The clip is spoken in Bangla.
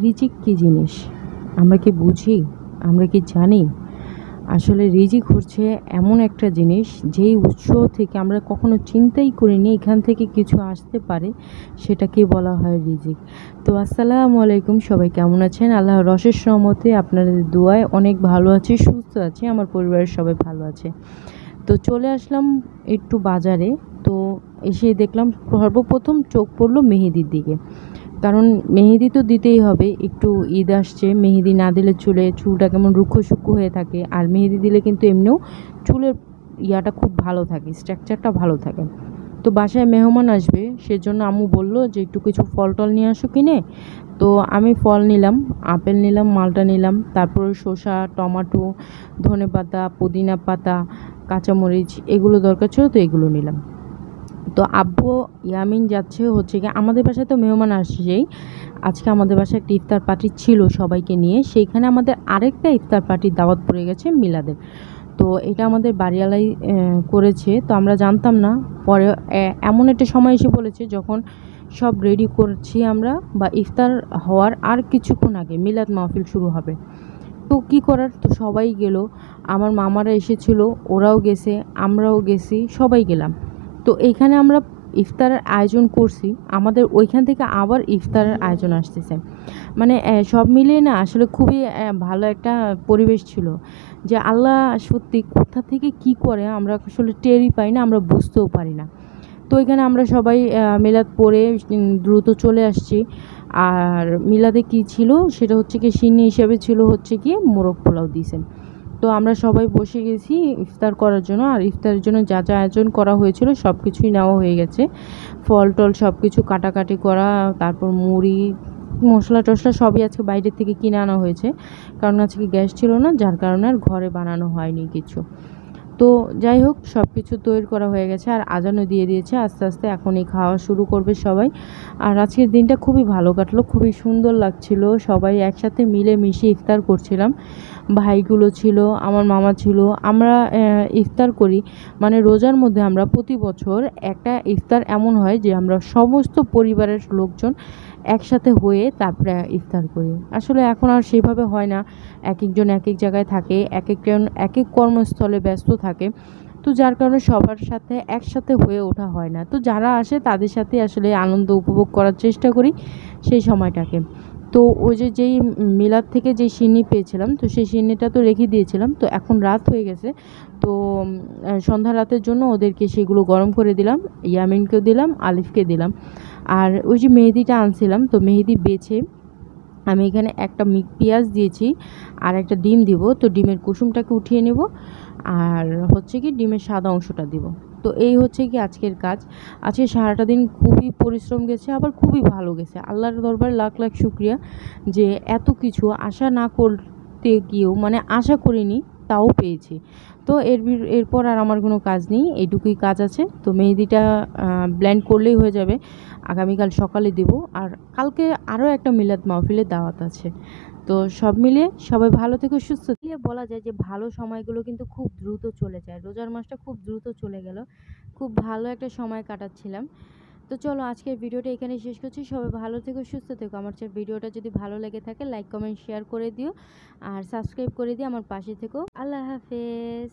রিজিক কী জিনিস আমরা কি বুঝি? আমরা কি জানি? আসলে রিজিক হচ্ছে এমন একটা জিনিস যেই উৎস থেকে আমরা কখনো চিন্তাই করিনি এখান থেকে কিছু আসতে পারে, সেটাকে বলা হয় রিজিক। তো আসসালামু আলাইকুম, সবাই কেমন আছেন? আল্লাহর অশেষ রহমতে আপনাদের দোয়ায় অনেক ভালো আছি, সুস্থ আছি, আমার পরিবারের সবাই ভালো আছে। তো চলে আসলাম একটু বাজারে। তো এসে দেখলাম সর্বপ্রথম চোখ পড়লো মেহেদির দিকে। কারণ মেহেদি তো দিতেই হবে, একটু ঈদ আসছে, মেহেদি না দিলে চুলটা কেমন রুক্ষ সূক্ষ্ম হয়ে থাকে। আর মেহেদি দিলে কিন্তু এমনিও চুলের ইয়াটা খুব ভালো থাকে, স্ট্রাকচারটা ভালো থাকে। তো বাসায় মেহমান আসবে, সেজন্য আম্মু বলল যে একটু কিছু ফল টল নিয়ে আসো কিনে। তো আমি ফল নিলাম, আপেল নিলাম, মালটা নিলাম, তারপরে শসা, টমাটো, ধনেপাতা, পুদিনা পাতা, কাঁচামরিচ এগুলো দরকার ছিল, তো এগুলো নিলাম। তো আব্বু ইয়ামিন যাচ্ছে হচ্ছে গিয়ে আমাদের বাসায়, তো মেহমান আসছেই। আজকে আমাদের বাসায় একটা ইফতার পার্টি ছিল সবাইকে নিয়ে, সেইখানে আমাদের আরেকটা ইফতার পার্টির দাওয়াত পড়ে গেছে মিলাদের। তো এটা আমাদের বাড়িওয়ালাই করেছে, তো আমরা জানতাম না। পরে এমন একটা সময় এসে বলেছে যখন সব রেডি করছি আমরা, বা ইফতার হওয়ার আর কিছুক্ষণ আগে মিলাদ মাহফিল শুরু হবে। তো কী করার, তো সবাই গেল। আমার মামারা এসেছিল, ওরাও গেছে, আমরাও গেছি, সবাই গেলাম। তো এইখানে আমরা ইফতারের আয়োজন করছি, আমাদের ওইখান থেকে আবার ইফতারের আয়োজন আসতেছে। মানে সব মিলিয়ে না আসলে খুবই ভালো একটা পরিবেশ ছিল। যে আল্লাহ সত্যি কোথা থেকে কি করে আমরা আসলে টেরই পাই না, আমরা বুঝতেও পারি না। তো এখানে আমরা সবাই মিলাদ পড়ে দ্রুত চলে আসছি। আর মিলাদে কি ছিল সেটা হচ্ছে কি সিন্নি হিসেবে ছিল হচ্ছে কি মোরগ পোলাও দিয়েছেন। তো আমরা সবাই বসে গেছি ইফতার করার জন্য। আর ইফতারের জন্য যা যা আয়োজন করা হয়েছিল সব কিছুই নেওয়া হয়ে গেছে। ফল টল সব কিছু কাটাকাটি করা, তারপর মুড়ি, মশলা টশলা সবই আজকে বাইরের থেকে কিনে আনা হয়েছে। কারণ আজকে গ্যাস ছিল না, যার কারণে আর ঘরে বানানো হয়নি কিছু। তো যাই হোক, সব কিছু তৈরি করা হয়ে গেছে, আর আজানও দিয়ে দিয়েছে। আস্তে আস্তে এখনই খাওয়া শুরু করবে সবাই। আর আজকের দিনটা খুবই ভালো কাটলো, খুবই সুন্দর লাগছিল, সবাই একসাথে মিলে মিশে ইফতার করছিলাম। ভাইগুলো ছিল, আমার মামা ছিল। আমরা ইফতার করি, মানে রোজার মধ্যে আমরা প্রতি বছর একটা ইফতার এমন হয় যে আমরা সমস্ত পরিবারের লোকজন একসাথে হয়ে তারপরে ইফতার করি। আসলে এখন আর সেভাবে হয় না, এক একজন এক এক জায়গায় থাকে, এক একজন এক এক কর্মস্থলে ব্যস্ত থাকে। তো যার কারণে সবার সাথে একসাথে হয়ে ওঠা হয় না। তো যারা আসে তাদের সাথে আসলে আনন্দ উপভোগ করার চেষ্টা করি সেই সময়টাকে। তো ওই যে যেই মিলাদ থেকে যেই সিন্নি পেয়েছিলাম, তো সেই সিন্নিটা তো রেখে দিয়েছিলাম। তো এখন রাত হয়ে গেছে, তো সন্ধ্যা রাতের জন্য ওদেরকে সেগুলো গরম করে দিলাম, ইয়ামিনকেও দিলাম, আলিফকে দিলাম। আর ওই যে মেহেদিটা আনছিলাম, তো মেহেদি বেছে আমি এখানে একটা পেঁয়াজ দিয়েছি, আর একটা ডিম দিব। তো ডিমের কুসুমটাকে উঠিয়ে নেব, আর হচ্ছে কি ডিমের সাদা অংশটা দিব। তো এই হচ্ছে কি আজকের কাজ। আজকে সারাটা দিন খুবই পরিশ্রম গেছে, আবার খুবই ভালো গেছে। আল্লাহর দরবারে লাখ লাখ শুক্রিয়া যে এত কিছু আশা না করতে গিয়েও, মানে আশা করিনি, তাও পেয়েছি। তো এরপর আর আমার কোনো কাজ নেই, এইটুকুই কাজ আছে। তো মেহেদিটা ব্লেন্ড করলেই হয়ে যাবে, আগামীকাল সকালে দেব। আর কালকে আরও একটা মিলাদ মাহফিলের দাওয়াত আছে। তো সব মিলিয়ে সবাই ভালো থেকো, সুস্থ মিলিয়ে বলা যায় যে ভালো সময়গুলো কিন্তু খুব দ্রুত চলে যায়। রোজার মাসটা খুব দ্রুত চলে গেল, খুব ভালো একটা সময় কাটাচ্ছিলাম। তো চলো আজকের ভিডিওটা এখানে শেষ করছি। সবাই ভালো থেকো, সুস্থ থেকো। আমার ভিডিওটা যদি ভালো লেগে থাকে লাইক কমেন্ট শেয়ার করে দিও, আর সাবস্ক্রাইব করে দিও, আমার পাশে থেকো। আল্লাহ হাফেজ।